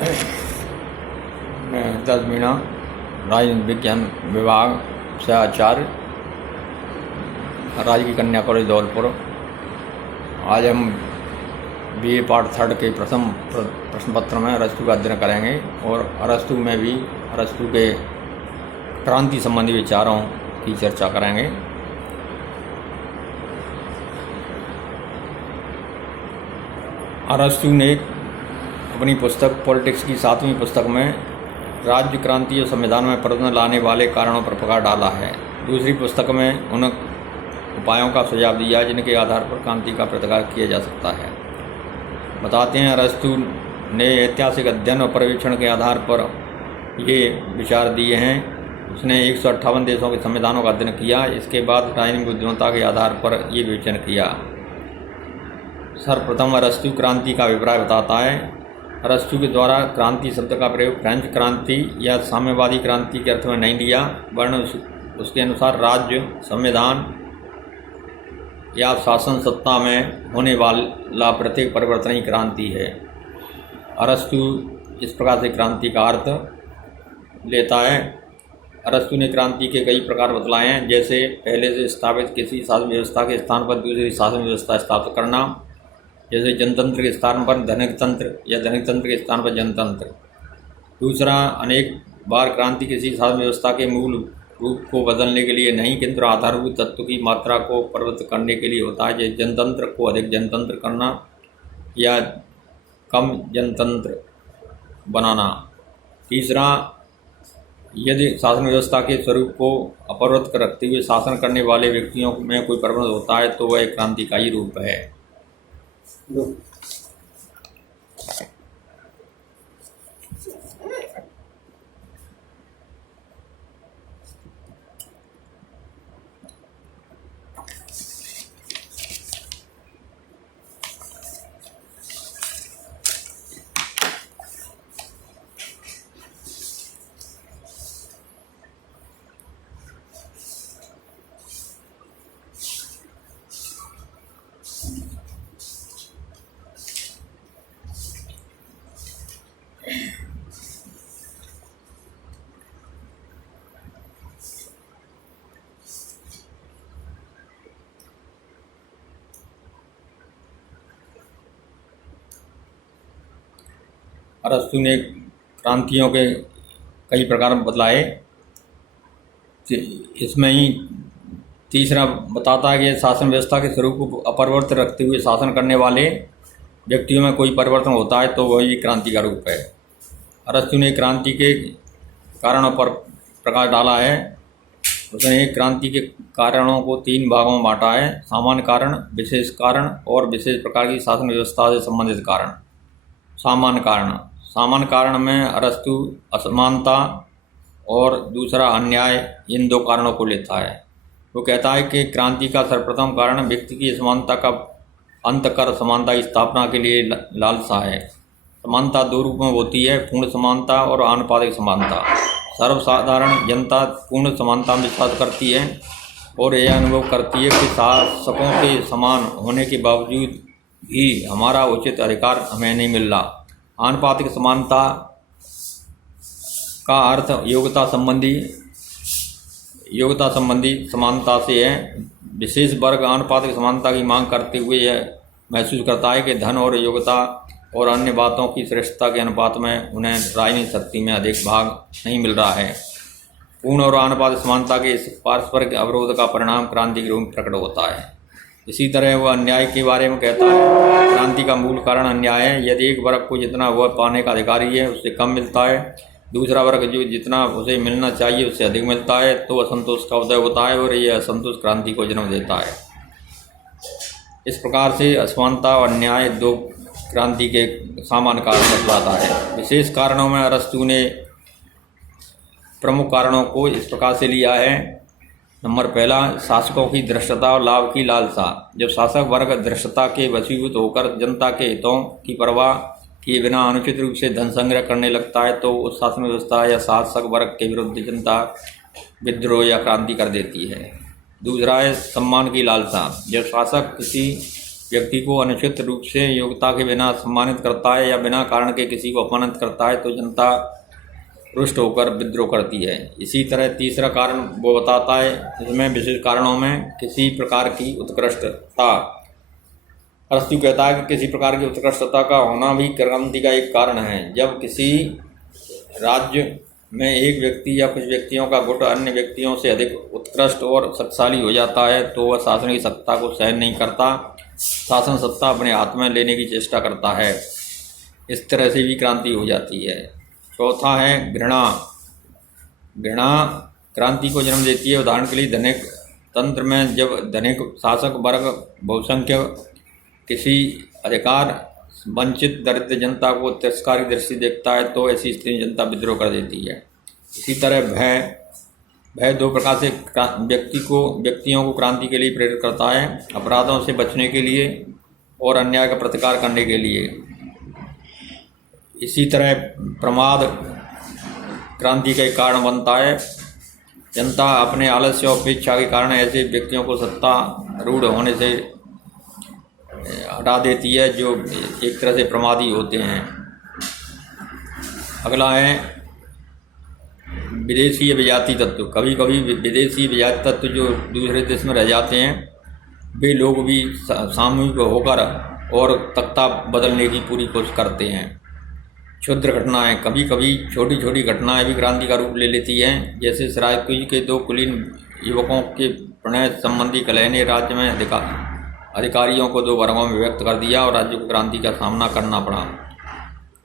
मैं हरदास मीणा, राजनीति विज्ञान विभाग से आचार्य, राजकीय कन्या कॉलेज धौलपुर। आज हम BA पार्ट 3 के प्रथम प्रश्न पत्र में अरस्तु का अध्ययन करेंगे और अरस्तु में भी अरस्तु के क्रांति संबंधी विचारों की चर्चा करेंगे। अरस्तु ने अपनी पुस्तक पॉलिटिक्स की 7वीं पुस्तक में राज्य क्रांति और संविधान में परिवर्तन लाने वाले कारणों पर प्रकाश डाला है। दूसरी पुस्तक में उन उपायों का सुझाव दिया जिनके आधार पर क्रांति का प्रतिकार किया जा सकता है। बताते हैं, अरस्तु ने ऐतिहासिक अध्ययन और पर्यवेक्षण के आधार पर ये विचार दिए हैं। उसने 158 देशों के संविधानों का अध्ययन किया। इसके बाद राजनीतिक बुद्धिमत्ता के आधार पर ये विवेचन किया। सर्वप्रथम अरस्तु क्रांति का अभिप्राय बताता है। अरस्तु के द्वारा क्रांति शब्द का प्रयोग फ्रेंच क्रांति या साम्यवादी क्रांति के अर्थ में नहीं लिया, वरन उसके अनुसार राज्य, संविधान या शासन सत्ता में होने वाला प्रत्येक परिवर्तन ही क्रांति है। अरस्तु इस प्रकार से क्रांति का अर्थ लेता है। अरस्तु ने क्रांति के कई प्रकार बतलाए हैं, जैसे पहले से स्थापित किसी शासन व्यवस्था के स्थान पर दूसरी शासन व्यवस्था स्थापित करना, जैसे जनतंत्र के स्थान पर धनिक तंत्र या धनिक तंत्र के स्थान पर जनतंत्र। दूसरा, अनेक बार क्रांति किसी शासन व्यवस्था के मूल रूप को बदलने के लिए नहीं, किंतु आधारभूत तत्व की मात्रा को परिवर्तित करने के लिए होता है, जैसे जनतंत्र को अधिक जनतंत्र करना या कम जनतंत्र बनाना। तीसरा, यदि शासन व्यवस्था के स्वरूप को अपरिवर्तित रखते हुए शासन करने वाले व्यक्तियों में कोई परिवर्तन होता है तो वह क्रांति का ही रूप है। अरस्तु ने क्रांतियों के कई प्रकार बतलाए। इसमें ही तीसरा बताता है कि शासन व्यवस्था के स्वरूप को अपरिवर्तित रखते हुए शासन करने वाले व्यक्तियों में कोई परिवर्तन होता है तो वही क्रांति का रूप है। अरस्तु ने क्रांति के कारणों पर प्रकाश डाला है। उसने क्रांति के कारणों को 3 भागों में बांटा है: सामान्य कारण, विशेष कारण और विशेष प्रकार की शासन व्यवस्था से संबंधित कारण। सामान्य कारण में अरस्तु असमानता और दूसरा अन्याय, इन 2 कारणों को लेता है। वो कहता है कि क्रांति का सर्वप्रथम कारण व्यक्ति की असमानता का अंत कर समानता की स्थापना के लिए लालसा है। समानता 2 रूप में होती है: पूर्ण समानता और आनुपातिक समानता। सर्वसाधारण जनता पूर्ण समानता में विश्वास करती है और यह अनुभव करती है कि शासकों के समान होने के बावजूद भी हमारा उचित अधिकार हमें नहीं मिल रहा। आनुपातिक समानता का अर्थ योग्यता संबंधी समानता से है। विशेष वर्ग आनुपातिक समानता की मांग करते हुए यह महसूस करता है कि धन और योग्यता और अन्य बातों की श्रेष्ठता के अनुपात में उन्हें राजनीतिक शक्ति में अधिक भाग नहीं मिल रहा है। पूर्ण और आनुपातिक समानता के इस पारस्परिक अवरोध का परिणाम क्रांति के रूप में प्रकट होता है। इसी तरह वह अन्याय के बारे में कहता है। क्रांति का मूल कारण अन्याय है। यदि एक वर्ग को जितना वह पाने का अधिकारी है उससे कम मिलता है, दूसरा वर्ग जो जितना उसे मिलना चाहिए उससे अधिक मिलता है, तो असंतोष का उदय होता है और यह असंतोष क्रांति को जन्म देता है। इस प्रकार से असमानता और अन्याय 2 क्रांति के सामान्य कारण बतलाता है। विशेष कारणों में अरस्तु ने प्रमुख कारणों को इस प्रकार से लिया है। नंबर 1, शासकों की धृष्टता और लाभ की लालसा। जब शासक वर्ग धृष्टता के वशीभूत होकर जनता के हितों की परवाह किए बिना अनुचित रूप से धन संग्रह करने लगता है तो उस शासन व्यवस्था या शासक वर्ग के विरुद्ध जनता विद्रोह या क्रांति कर देती है। दूसरा है सम्मान की लालसा। जब शासक किसी व्यक्ति को अनुचित रूप से योग्यता के बिना सम्मानित करता है या बिना कारण के किसी को अपमानित करता है तो जनता रुष्ट होकर विद्रोह करती है। इसी तरह तीसरा कारण वो बताता है, इसमें विशेष कारणों में किसी प्रकार की उत्कृष्टता। अरस्तु कहता है कि किसी प्रकार की उत्कृष्टता का होना भी क्रांति का एक कारण है। जब किसी राज्य में एक व्यक्ति या कुछ व्यक्तियों का गुट अन्य व्यक्तियों से अधिक उत्कृष्ट और शक्तिशाली हो जाता है तो वह शासन की सत्ता को सहन नहीं करता, शासन सत्ता अपने हाथ में लेने की चेष्टा करता है। इस तरह से भी क्रांति हो जाती है। चौथा है घृणा। घृणा क्रांति को जन्म देती है। उदाहरण के लिए धनिक तंत्र में जब धनिक शासक वर्ग बहुसंख्यक किसी अधिकार वंचित दरिद्र जनता को तिरस्कार की दृष्टि देखता है तो ऐसी स्थिति में जनता विद्रोह कर देती है। इसी तरह भय दो प्रकार से व्यक्तियों को क्रांति के लिए प्रेरित करता है, अपराधों से बचने के लिए और अन्याय का प्रतिकार करने के लिए। इसी तरह प्रमाद क्रांति का एक कारण बनता है। जनता अपने आलस्य और अपेक्षा के कारण ऐसे व्यक्तियों को सत्ता रूढ़ होने से हटा देती है जो एक तरह से प्रमादी होते हैं। अगला है विदेशी विजाति तत्व। कभी कभी विदेशी विजाति तत्व जो दूसरे देश में रह जाते हैं वे लोग भी सामूहिक होकर और तख्ता बदलने की पूरी कोशिश करते हैं। क्षुद्र घटनाएं। कभी कभी छोटी छोटी घटनाएं भी क्रांति का रूप ले लेती हैं। जैसे सिराजकुजी के दो कुलीन युवकों के प्रणय संबंधी कलह ने राज्य में अधिकारियों को दो वर्गों में विभक्त कर दिया और राज्य को क्रांति का सामना करना पड़ा।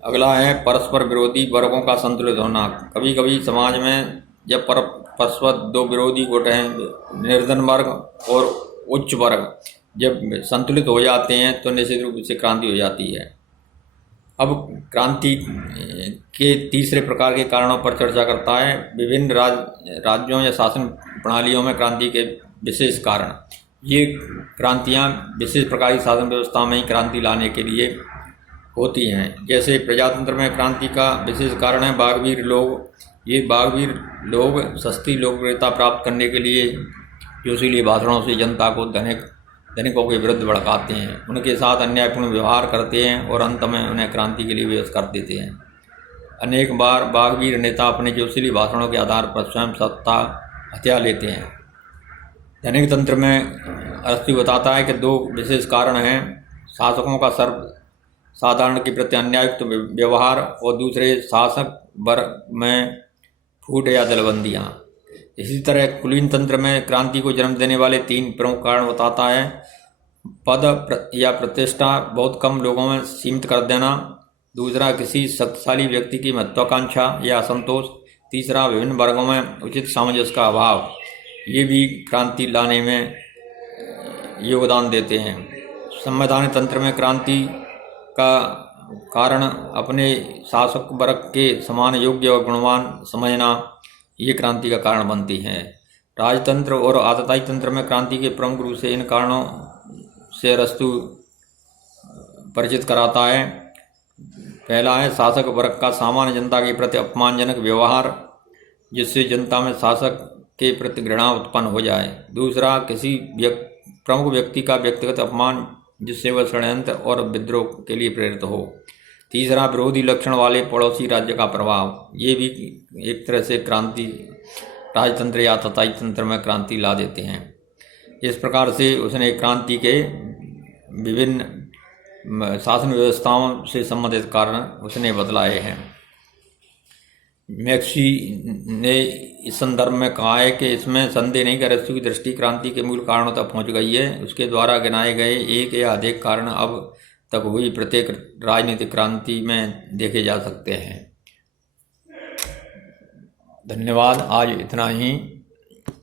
अगला है परस्पर विरोधी वर्गों का संतुलित होना। कभी कभी समाज में जब परस्पर दो विरोधी गुट हैं, निर्धन वर्ग और उच्च वर्ग, जब संतुलित हो जाते हैं तो निश्चित रूप से क्रांति हो जाती है। अब क्रांति के तीसरे प्रकार के कारणों पर चर्चा करता है। विभिन्न राज्यों या शासन प्रणालियों में क्रांति के विशेष कारण। ये क्रांतियाँ विशेष प्रकार की शासन व्यवस्था में ही क्रांति लाने के लिए होती हैं। जैसे प्रजातंत्र में क्रांति का विशेष कारण है बागवीर लोग। ये बागवीर लोग सस्ती लोकप्रियता प्राप्त करने के लिए जोशीले भाषणों से जनता को धनिकों के विरुद्ध भड़काते हैं, उनके साथ अन्यायपूर्ण व्यवहार करते हैं और अंत में उन्हें क्रांति के लिए विवश कर देते हैं। अनेक बार बागवीर नेता अपने जोशीले भाषणों के आधार पर स्वयं सत्ता हथिया लेते हैं। धनिक तंत्र में अरस्तु बताता है कि दो विशेष कारण हैं, शासकों का सर्वसाधारण के प्रति अन्यायुक्त व्यवहार और दूसरे शासक वर्ग में फूट या दलबंदियाँ। इसी तरह कुलीन तंत्र में क्रांति को जन्म देने वाले तीन प्रमुख कारण बताता है। पद या प्रतिष्ठा बहुत कम लोगों में सीमित कर देना, दूसरा किसी शक्तिशाली व्यक्ति की महत्वाकांक्षा या असंतोष, तीसरा विभिन्न वर्गों में उचित सामंजस्य का अभाव। ये भी क्रांति लाने में योगदान देते हैं। संवैधानिक तंत्र में क्रांति का कारण अपने शासक वर्ग के समान योग्य और गुणवान समझना ये क्रांति का कारण बनती हैं। राजतंत्र और आतताई तंत्र में क्रांति के प्रमुख रूप से इन कारणों से अरस्तु परिचित कराता है। पहला है शासक वर्ग का सामान्य जनता के प्रति अपमानजनक व्यवहार, जिससे जनता में शासक के प्रति घृणा उत्पन्न हो जाए। दूसरा किसी प्रमुख व्यक्ति का व्यक्तिगत अपमान, जिससे वह षड्यंत्र और विद्रोह के लिए प्रेरित हो। तीसरा विरोधी लक्षण वाले पड़ोसी राज्य का प्रभाव। ये भी एक तरह से क्रांति राजतंत्र या आतताई तंत्र में क्रांति ला देते हैं। इस प्रकार से उसने क्रांति के विभिन्न शासन व्यवस्थाओं से संबंधित कारण उसने बतलाए हैं। मैक्सी ने इस संदर्भ में कहा है कि इसमें संदेह नहीं कि अरस्तु की दृष्टि क्रांति के मूल कारणों तक पहुंच गई है। उसके द्वारा गिनाए गए एक या अधिक कारण अब तक हुई प्रत्येक राजनीतिक क्रांति में देखे जा सकते हैं। धन्यवाद। आज इतना ही।